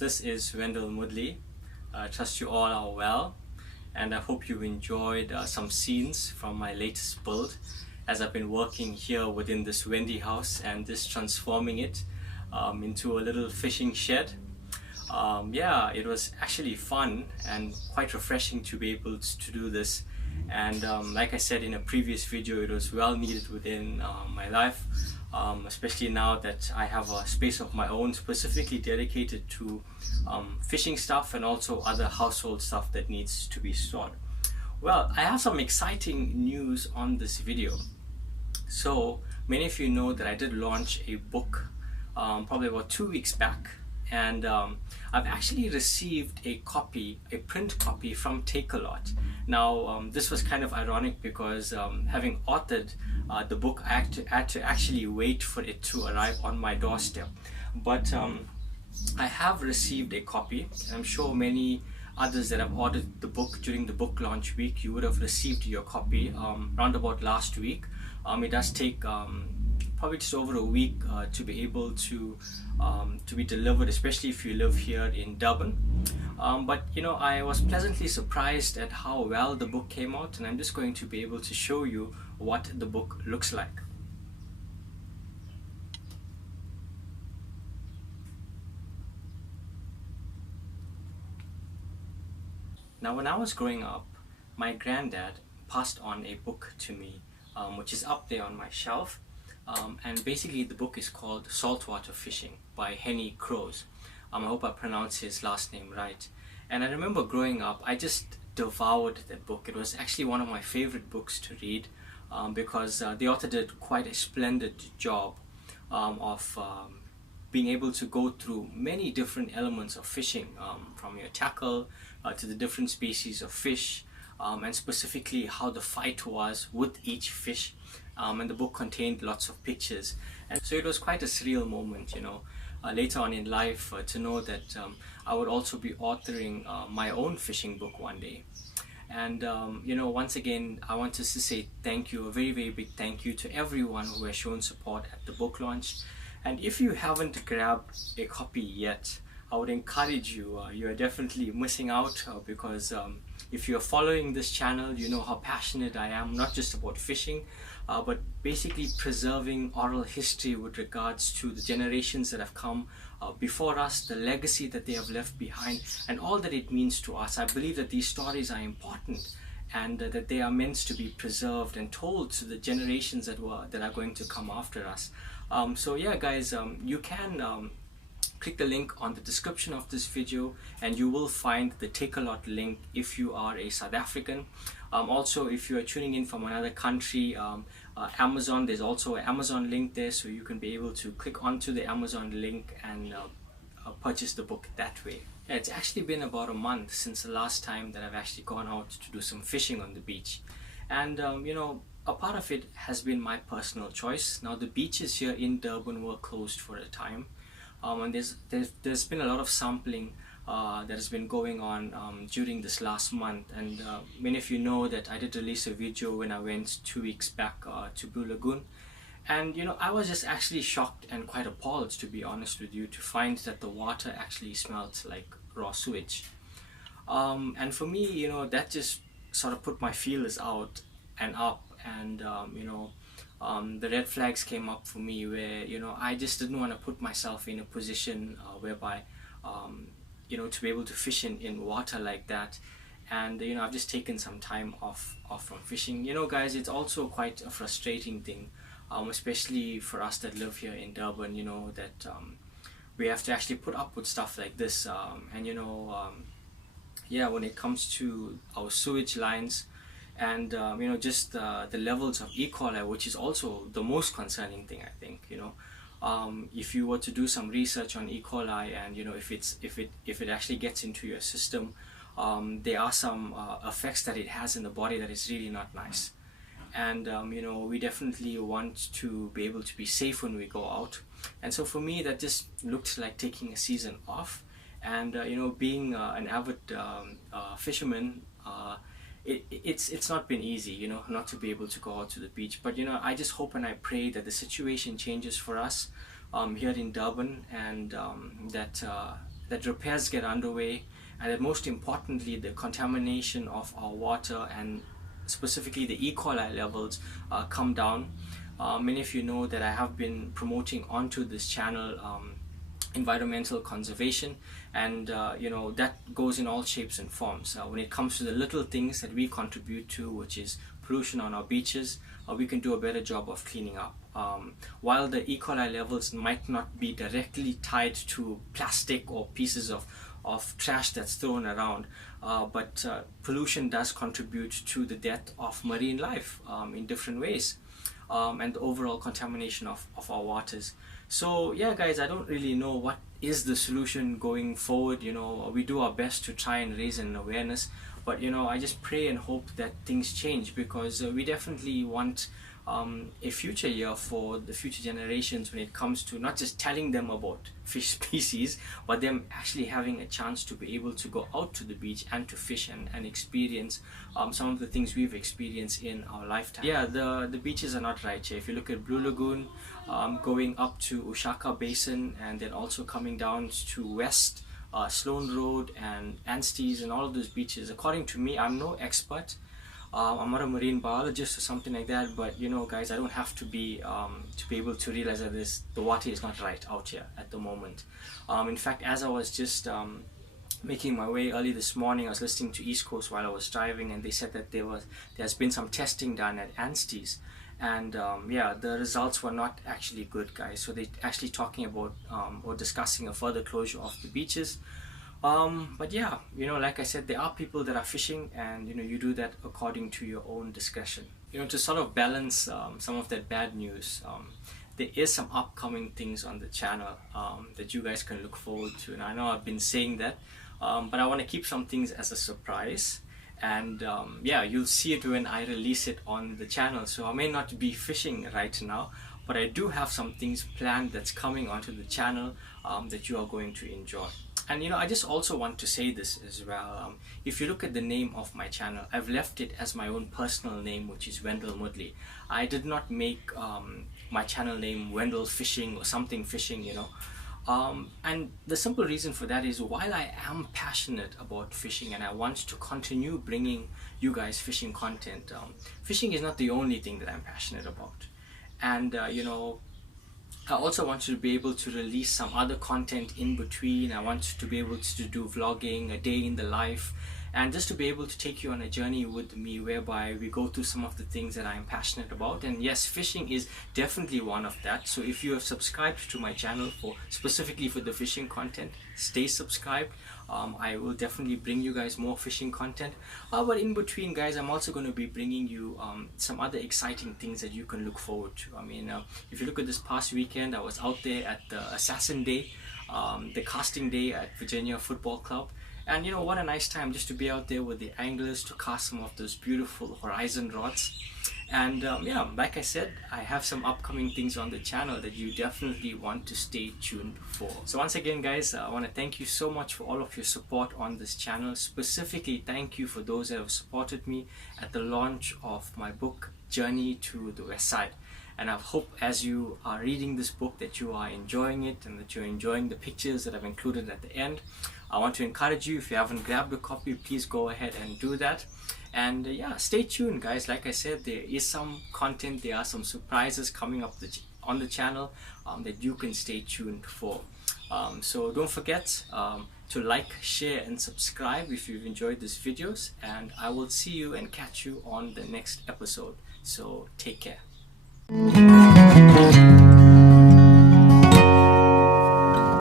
this is Wendell Mudley. I trust you all are well, and I hope you enjoyed some scenes from my latest build as I've been working here within this Wendy house and just transforming it into a little fishing shed. Yeah, it was actually fun and quite refreshing to be able to do this, and like I said in a previous video, it was well needed within my life, especially now that I have a space of my own specifically dedicated to fishing stuff and also other household stuff that needs to be stored. Well, I have some exciting news on this video. So many of you know that I did launch a book probably about 2 weeks back, and I've actually received a print copy from Takealot. Now this was kind of ironic because having authored the book, I had to actually wait for it to arrive on my doorstep, but I have received a copy. I'm sure many others that have ordered the book during the book launch week, you would have received your copy round about last week. It does take probably just over a week to be able to be delivered, especially if you live here in Durban. But you know, I was pleasantly surprised at how well the book came out, and I'm just going to be able to show you what the book looks like. Now, when I was growing up, my granddad passed on a book to me, which is up there on my shelf. And basically the book is called Saltwater Fishing by Henny Crows. I hope I pronounced his last name right. And I remember growing up, I just devoured that book. It was actually one of my favorite books to read because the author did quite a splendid job of being able to go through many different elements of fishing, from your tackle to the different species of fish, and specifically how the fight was with each fish. And the book contained lots of pictures, and so it was quite a surreal moment, you know, later on in life to know that I would also be authoring my own fishing book one day. And you know, once again, I want to say thank you, a very big thank you to everyone who has shown support at the book launch. And if you haven't grabbed a copy yet, I would encourage you, you are definitely missing out, because if you're following this channel, you know how passionate I am, not just about fishing, but basically preserving oral history with regards to the generations that have come before us, the legacy that they have left behind, and all that it means to us. I believe that these stories are important, and that they are meant to be preserved and told to the generations that are going to come after us. So yeah, guys, you can click the link on the description of this video, and you will find the Takealot link if you are a South African. Also, if you are tuning in from another country, Amazon, there's also an Amazon link there, so you can be able to click onto the Amazon link and purchase the book that way. Yeah, it's actually been about a month since the last time that I've actually gone out to do some fishing on the beach, and you know, a part of it has been my personal choice. Now, the beaches here in Durban were closed for a time, and there's been a lot of sampling that has been going on during this last month, and many of you know that I did release a video when I went 2 weeks back to Blue Lagoon, and you know, I was just actually shocked and quite appalled, to be honest with you, to find that the water actually smelled like raw sewage. And for me, you know, that just sort of put my feelers out and up, and you know, the red flags came up for me where, you know, I just didn't want to put myself in a position whereby you know, to be able to fish in water like that. And you know, I've just taken some time off from fishing. You know, guys, it's also quite a frustrating thing, especially for us that live here in Durban, you know, that we have to actually put up with stuff like this, and you know, yeah, when it comes to our sewage lines, and you know, just the levels of Ecoli, which is also the most concerning thing, I think. You know, if you were to do some research on Ecoli, and you know, if it actually gets into your system, there are some effects that it has in the body that is really not nice. And you know, we definitely want to be able to be safe when we go out, and so for me, that just looked like taking a season off. And you know, being an avid fisherman, it's not been easy, you know, not to be able to go out to the beach. But you know, I just hope and I pray that the situation changes for us here in Durban, and that that repairs get underway, and that most importantly the contamination of our water and specifically the E. coli levels come down. Many of you know that I have been promoting onto this channel environmental conservation, and that goes in all shapes and forms. When it comes to the little things that we contribute to, which is pollution on our beaches, we can do a better job of cleaning up. While the E. coli levels might not be directly tied to plastic or pieces of trash that's thrown around, but pollution does contribute to the death of marine life in different ways, and the overall contamination of our waters. So yeah guys, I don't really know what is the solution going forward. We do our best to try and raise an awareness, but I just pray and hope that things change, because we definitely want a future year for the future generations when it comes to not just telling them about fish species, but them actually having a chance to be able to go out to the beach and to fish and experience some of the things we've experienced in our lifetime. Yeah, the beaches are not right here. If you look at Blue Lagoon, going up to Ushaka Basin, and then also coming down to West, Sloane Road and Anstey's and all of those beaches, according to me, I'm no expert. I'm not a marine biologist or something like that, but guys, I don't have to be able to realize that the water is not right out here at the moment. In fact, as I was just making my way early this morning, I was listening to East Coast while I was driving, and they said that there's been some testing done at Anstey's, and yeah, the results were not actually good, guys. So they're actually talking about or discussing a further closure of the beaches. But yeah, like I said, there are people that are fishing, and you do that according to your own discretion. To sort of balance some of that bad news, there is some upcoming things on the channel that you guys can look forward to, and I know I've been saying that, but I want to keep some things as a surprise, and yeah, you'll see it when I release it on the channel. So I may not be fishing right now, but I do have some things planned that's coming onto the channel that you are going to enjoy. And I just also want to say this as well. If you look at the name of my channel, I've left it as my own personal name, which is Wendell Mudley. I did not make my channel name Wendell Fishing or something fishing, and the simple reason for that is, while I am passionate about fishing and I want to continue bringing you guys fishing content, fishing is not the only thing that I'm passionate about. And I also want to be able to release some other content in between. I want to be able to do vlogging, a day in the life, and just to be able to take you on a journey with me whereby we go through some of the things that I'm passionate about. And yes, fishing is definitely one of that. So if you have subscribed to my channel specifically for the fishing content, stay subscribed. I will definitely bring you guys more fishing content, but in between, guys, I'm also going to be bringing you some other exciting things that you can look forward to. I mean, if you look at this past weekend, I was out there at the Assassin Day, the casting day at Virginia Football Club. And what a nice time just to be out there with the anglers to cast some of those beautiful horizon rods. And yeah, like I said, I have some upcoming things on the channel that you definitely want to stay tuned for. So once again, guys, I want to thank you so much for all of your support on this channel. Specifically, thank you for those that have supported me at the launch of my book, Journey to the West Side. And I hope as you are reading this book that you are enjoying it and that you're enjoying the pictures that I've included at the end. I want to encourage you, if you haven't grabbed a copy, please go ahead and do that. And yeah, stay tuned, guys. Like I said, there is some content, there are some surprises coming up on the channel that you can stay tuned for. So don't forget to like, share and subscribe if you've enjoyed these videos, and I will see you and catch you on the next episode. So take care.